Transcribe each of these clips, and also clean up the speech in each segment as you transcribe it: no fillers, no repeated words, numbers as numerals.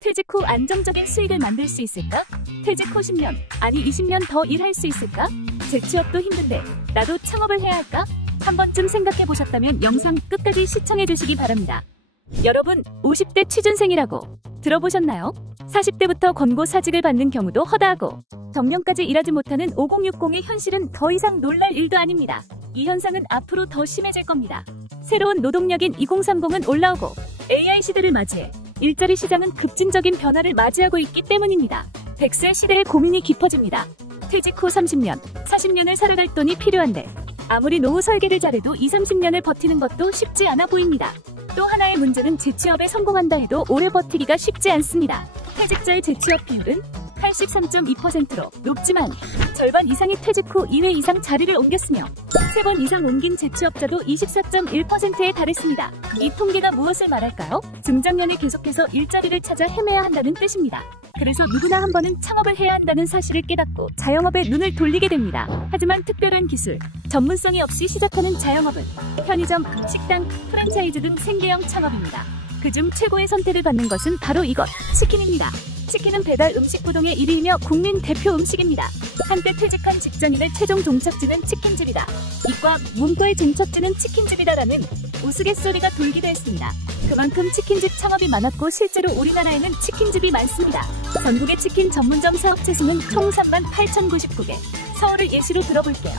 퇴직 후 안정적인 수익을 만들 수 있을까? 퇴직 후 10년, 아니 20년 더 일할 수 있을까? 재취업도 힘든데 나도 창업을 해야 할까? 한 번쯤 생각해 보셨다면 영상 끝까지 시청해 주시기 바랍니다. 여러분, 50대 취준생이라고 들어보셨나요? 40대부터 권고사직을 받는 경우도 허다하고 정년까지 일하지 못하는 5060의 현실은 더 이상 놀랄 일도 아닙니다. 이 현상은 앞으로 더 심해질 겁니다. 새로운 노동력인 2030은 올라오고 AI 시대를 맞이해 일자리 시장은 급진적인 변화를 맞이하고 있기 때문입니다. 100세 시대의 고민이 깊어집니다. 퇴직 후 30년, 40년을 살아갈 돈이 필요한데 아무리 노후 설계를 잘해도 20-30년을 버티는 것도 쉽지 않아 보입니다. 또 하나의 문제는 재취업에 성공한다 해도 오래 버티기가 쉽지 않습니다. 퇴직자의 재취업 비율은 83.2%로 높지만 절반 이상이 퇴직 후 2회 이상 자리를 옮겼으며 3번 이상 옮긴 재취업자도 24.1%에 달했습니다. 이 통계가 무엇을 말할까요? 중장년에 계속해서 일자리를 찾아 헤매야 한다는 뜻입니다. 그래서 누구나 한 번은 창업을 해야 한다는 사실을 깨닫고 자영업에 눈을 돌리게 됩니다. 하지만 특별한 기술, 전문성이 없이 시작하는 자영업은 편의점, 식당, 프랜차이즈 등 생계형 창업입니다. 그중 최고의 선택을 받는 것은 바로 이것, 치킨입니다. 치킨은 배달 음식 부동의 1위이며 국민 대표 음식입니다. 한때 퇴직한 직장인의 최종 종착지는 치킨집이다. 이과 문과의 종착지는 치킨집이다라는 우스갯소리가 돌기도 했습니다. 그만큼 치킨집 창업이 많았고 실제로 우리나라에는 치킨집이 많습니다. 전국의 치킨 전문점 사업체 수는 총 38,099개. 서울을 예시로 들어볼게요.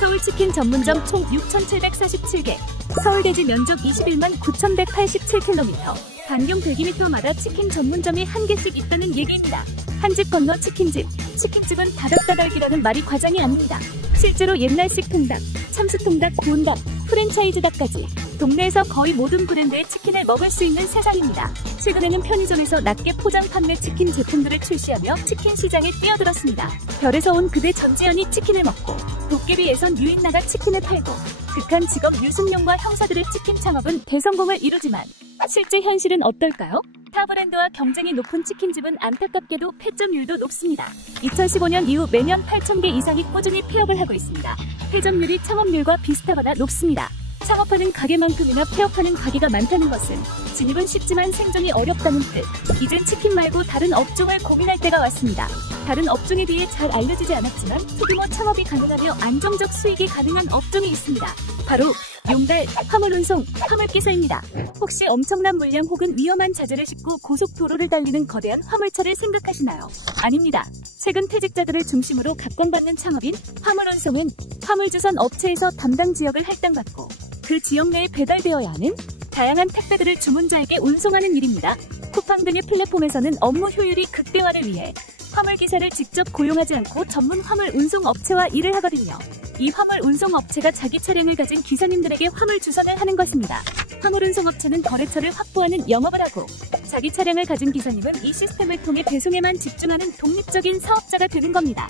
서울 치킨 전문점 총 6,747개. 서울대지 면적 21만 9,187km. 반경 100m마다 치킨 전문점이 한 개씩 있다는 얘기입니다. 한 집 건너 치킨집. 치킨집은 다닥다닥이라는 말이 과장이 아닙니다. 실제로 옛날식 통닭, 참수통닭, 구운닭, 프랜차이즈 닭까지 동네에서 거의 모든 브랜드의 치킨을 먹을 수 있는 세상입니다. 최근에는 편의점에서 낮게 포장 판매 치킨 제품들을 출시하며 치킨 시장에 뛰어들었습니다. 별에서 온 그대 전지현이 치킨을 먹고 도깨비에선 유인나가 치킨을 팔고 극한 직업 유승용과 형사들의 치킨 창업은 대성공을 이루지만 실제 현실은 어떨까요? 타 브랜드와 경쟁이 높은 치킨집은 안타깝게도 폐점률도 높습니다. 2015년 이후 매년 8,000개 이상이 꾸준히 폐업을 하고 있습니다. 폐점률이 창업률과 비슷하거나 높습니다. 창업하는 가게만큼이나 폐업하는 가게가 많다는 것은 진입은 쉽지만 생존이 어렵다는 뜻. 이젠 치킨 말고 다른 업종을 고민할 때가 왔습니다. 다른 업종에 비해 잘 알려지지 않았지만 소규모 창업이 가능하며 안정적 수익이 가능한 업종이 있습니다. 바로 용달, 화물운송, 화물기사입니다. 혹시 엄청난 물량 혹은 위험한 자재를 싣고 고속도로를 달리는 거대한 화물차를 생각하시나요? 아닙니다. 최근 퇴직자들을 중심으로 각광받는 창업인 화물운송은 화물주선 업체에서 담당 지역을 할당받고 그 지역 내에 배달되어야 하는 다양한 택배들을 주문자에게 운송하는 일입니다. 쿠팡 등의 플랫폼에서는 업무 효율이 극대화를 위해 화물기사를 직접 고용하지 않고 전문 화물 운송 업체와 일을 하거든요. 이 화물 운송 업체가 자기 차량을 가진 기사님들에게 화물 주선을 하는 것입니다. 화물 운송 업체는 거래처를 확보하는 영업을 하고 자기 차량을 가진 기사님은 이 시스템을 통해 배송에만 집중하는 독립적인 사업자가 되는 겁니다.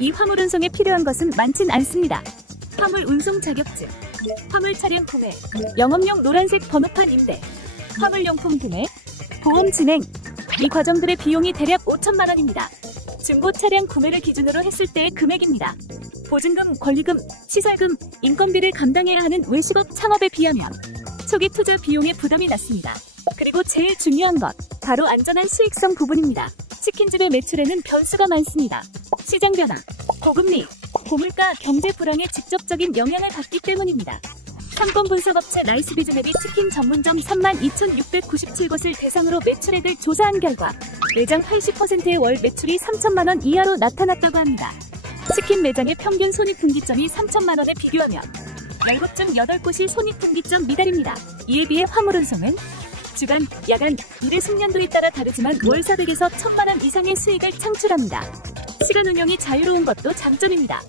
이 화물 운송에 필요한 것은 많진 않습니다. 화물 운송 자격증, 화물 차량 구매, 영업용 노란색 번호판 임대, 화물용품 구매, 보험 진행, 이 과정들의 비용이 대략 5천만 원입니다. 중고 차량 구매를 기준으로 했을 때의 금액입니다. 보증금, 권리금, 시설금, 인건비를 감당해야 하는 외식업 창업에 비하면 초기 투자 비용의 부담이 낮습니다. 그리고 제일 중요한 것, 바로 안전한 수익성 부분입니다. 치킨집의 매출에는 변수가 많습니다. 시장 변화, 고금리, 고물가, 경제 불황에 직접적인 영향을 받기 때문입니다. 상권 분석업체 나이스비즈맵이 치킨 전문점 32,697곳을 대상으로 매출액을 조사한 결과 매장 80%의 월 매출이 3천만 원 이하로 나타났다고 합니다. 치킨 매장의 평균 손익분기점이 3천만 원에 비교하면 10곳 중 8곳이 손익분기점 미달입니다. 이에 비해 화물운송은 주간, 야간, 일의 숙련도에 따라 다르지만 월 400에서 1,000만 원 이상의 수익을 창출합니다. 시간 운영이 자유로운 것도 장점입니다.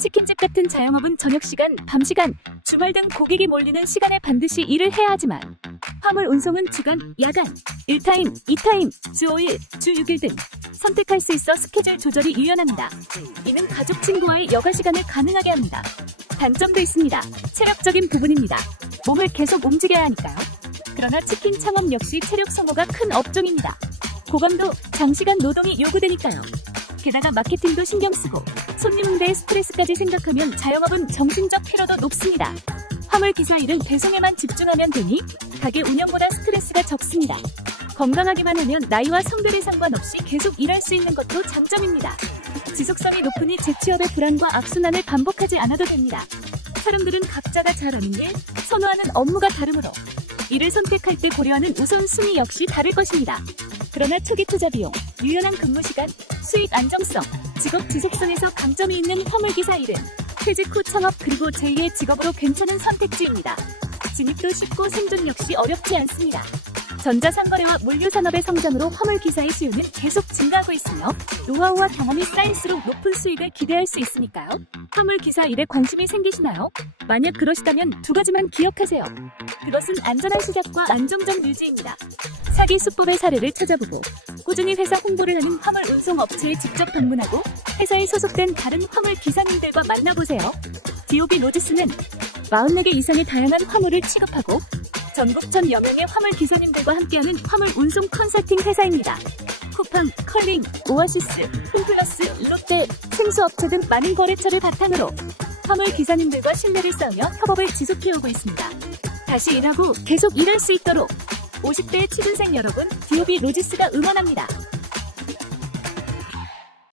치킨집 같은 자영업은 저녁시간, 밤시간, 주말 등 고객이 몰리는 시간에 반드시 일을 해야 하지만 화물 운송은 주간, 야간, 1타임, 2타임, 주 5일, 주 6일 등 선택할 수 있어 스케줄 조절이 유연합니다. 이는 가족 친구와의 여가 시간을 가능하게 합니다. 단점도 있습니다. 체력적인 부분입니다. 몸을 계속 움직여야 하니까요. 그러나 치킨 창업 역시 체력 소모가 큰 업종입니다. 고강도, 장시간 노동이 요구되니까요. 게다가 마케팅도 신경 쓰고 손님 응대의 스트레스까지 생각하면 자영업은 정신적 피로도 높습니다. 화물기사 일은 배송에만 집중하면 되니 가게 운영보다 스트레스가 적습니다. 건강하기만 하면 나이와 성별에 상관없이 계속 일할 수 있는 것도 장점입니다. 지속성이 높으니 재취업의 불안과 악순환을 반복하지 않아도 됩니다. 사람들은 각자가 잘하는 일, 선호하는 업무가 다르므로 이를 선택할 때 고려하는 우선순위 역시 다를 것입니다. 그러나 초기 투자 비용, 유연한 근무 시간, 수익 안정성, 직업 지속성에서 강점이 있는 화물기사 일은 퇴직 후 창업 그리고 제2의 직업으로 괜찮은 선택지입니다. 진입도 쉽고 생존 역시 어렵지 않습니다. 전자상거래와 물류산업의 성장으로 화물기사의 수요는 계속 증가하고 있으며 노하우와 경험이 쌓일수록 높은 수익을 기대할 수 있으니까요. 화물기사 일에 관심이 생기시나요? 만약 그러시다면 두 가지만 기억하세요. 그것은 안전한 시작과 안정적 유지입니다. 사기 수법의 사례를 찾아보고 꾸준히 회사 홍보를 하는 화물 운송업체에 직접 방문하고 회사에 소속된 다른 화물 기사님들과 만나보세요. DOB 로지스는 44개 이상의 다양한 화물을 취급하고 전국 1000여 명의 화물 기사님들과 함께하는 화물 운송 컨설팅 회사입니다. 쿠팡, 컬링, 오아시스, 홈플러스, 롯데, 생수업체 등 많은 거래처를 바탕으로 화물 기사님들과 신뢰를 쌓으며 협업을 지속해오고 있습니다. 다시 일하고 계속 일할 수 있도록 50대 취준생 여러분, DOB 로지스가 응원합니다.